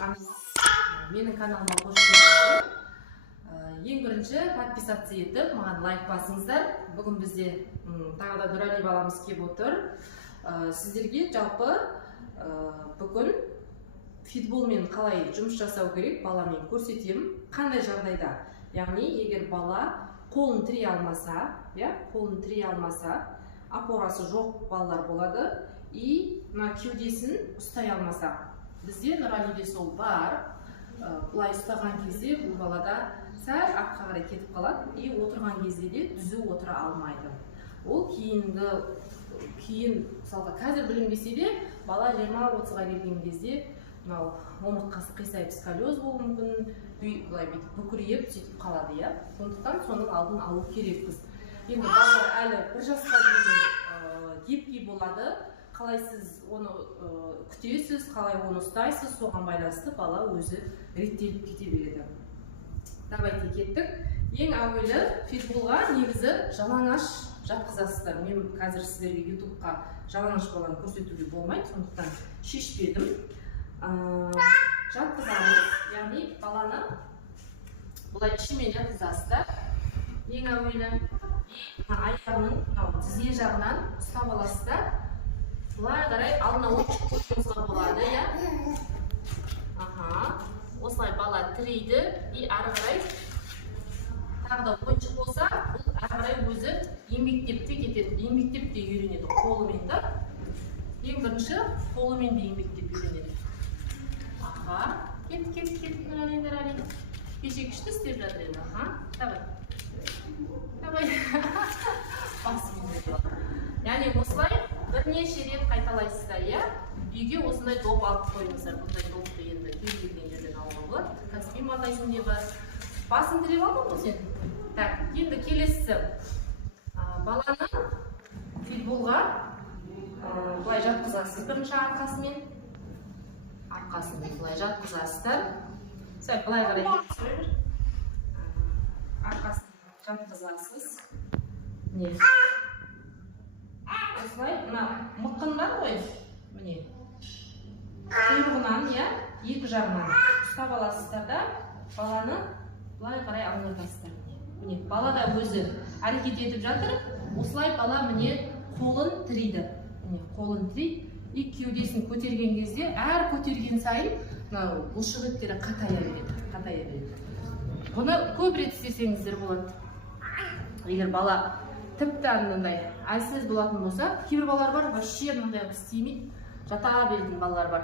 Менің каналыма қош келдіңіздер. Ең бірінші подписаться етіп, маған лайк басыңыздар. Бүгін бізде тағы да Нұрали баламыз келіп отыр. Сіздерге жалпы бүгін футболмен қалай жұмыс жасау керек баламен көрсетемін. Қандай жағдайда? Яғни, егер бала қолын тірей алмаса, опорасы жоқ балалар болады и кеудесін ұстай алмаса. Бізде Нұралиде сол бар. Бұлай ұстаған кезде бұл балада сәл артқа қарай кетіп қалады и отырған кезде де түзу отыра алмайды. Ол кейін мысалға қазір білінбесе де бала 20-30-ға келген кезде омыртқасы қисайып сколиоз болуы мүмкін, бұлай бүкірейіп сөйтіп қалады, иә. Сондықтан соның алдын алу керекпіз. Енді балалар әлі 1 жасқа дейін гибкий болады. Қалай сіз оны күтесіз, қалай оны ұстайсыз, соған байланысты бала өзі реттеліп кете береді. Давайте кеттік. Ең әуелі футболға негізі жалаңаш жатқызасыздар. Мен қазір сіздерге ютубқа жалаңаш баланы көрсетуге болмайды, сондықтан шешпедім. Жатқызамыз, яғни баланы бұлай ішімен жатқызасыздар. Ең әуелі аяғының тізе жағынан ұстап аласыздар. Бұлай қарай алдына ойыншық қойуыңызға болады, иә? Осылай бала тірейді и ары қарай тағы да ойыншық болса, бұл ары қарай өзі еңбектеп те кетеді, еңбектеп те үйренеді қолымен да. Ең бірінші қолымен де еңбектеп үйренеді. Кет, Нұрали. Кешегішті істеп жатыр еді. Давай. Басымен де болады. Яғни осылай бірнеше рет қайталайсыздар, иә? Үйге осындай доп алып қойыңыздар. Бұндай допты енді келген жерден алуға болады. Каспий магазинде бар. Басын тіреп алдың ғой сен? Так, енді келесі баланы футболға бұлай жатқызасыз. Бірінші арқасымен бұлай жатқызасыздар. Сәл бұлай қарай кетіп арқасын жатқызасыз. Не? Осылай, мұқын бар ғой, міне, құйрығынан, екі жағынан ұстап аласыздар да, баланы бұлай қарай аударасыздар. Міне, бала да өзі әрекет етіп жатыр, осылай бала міне қолын тірейді. Міне, қолын тірейді, и кеудесін көтерген кезде, әр көтерген сайын, бұлшық еттері қатая береді. Бұны көп рет істесеңіздер болады. Егер бала тіпті анандай әлсіз болатын болса, кейбір балалар бар, вообще мынандай істемейді, жата беретін балалар бар.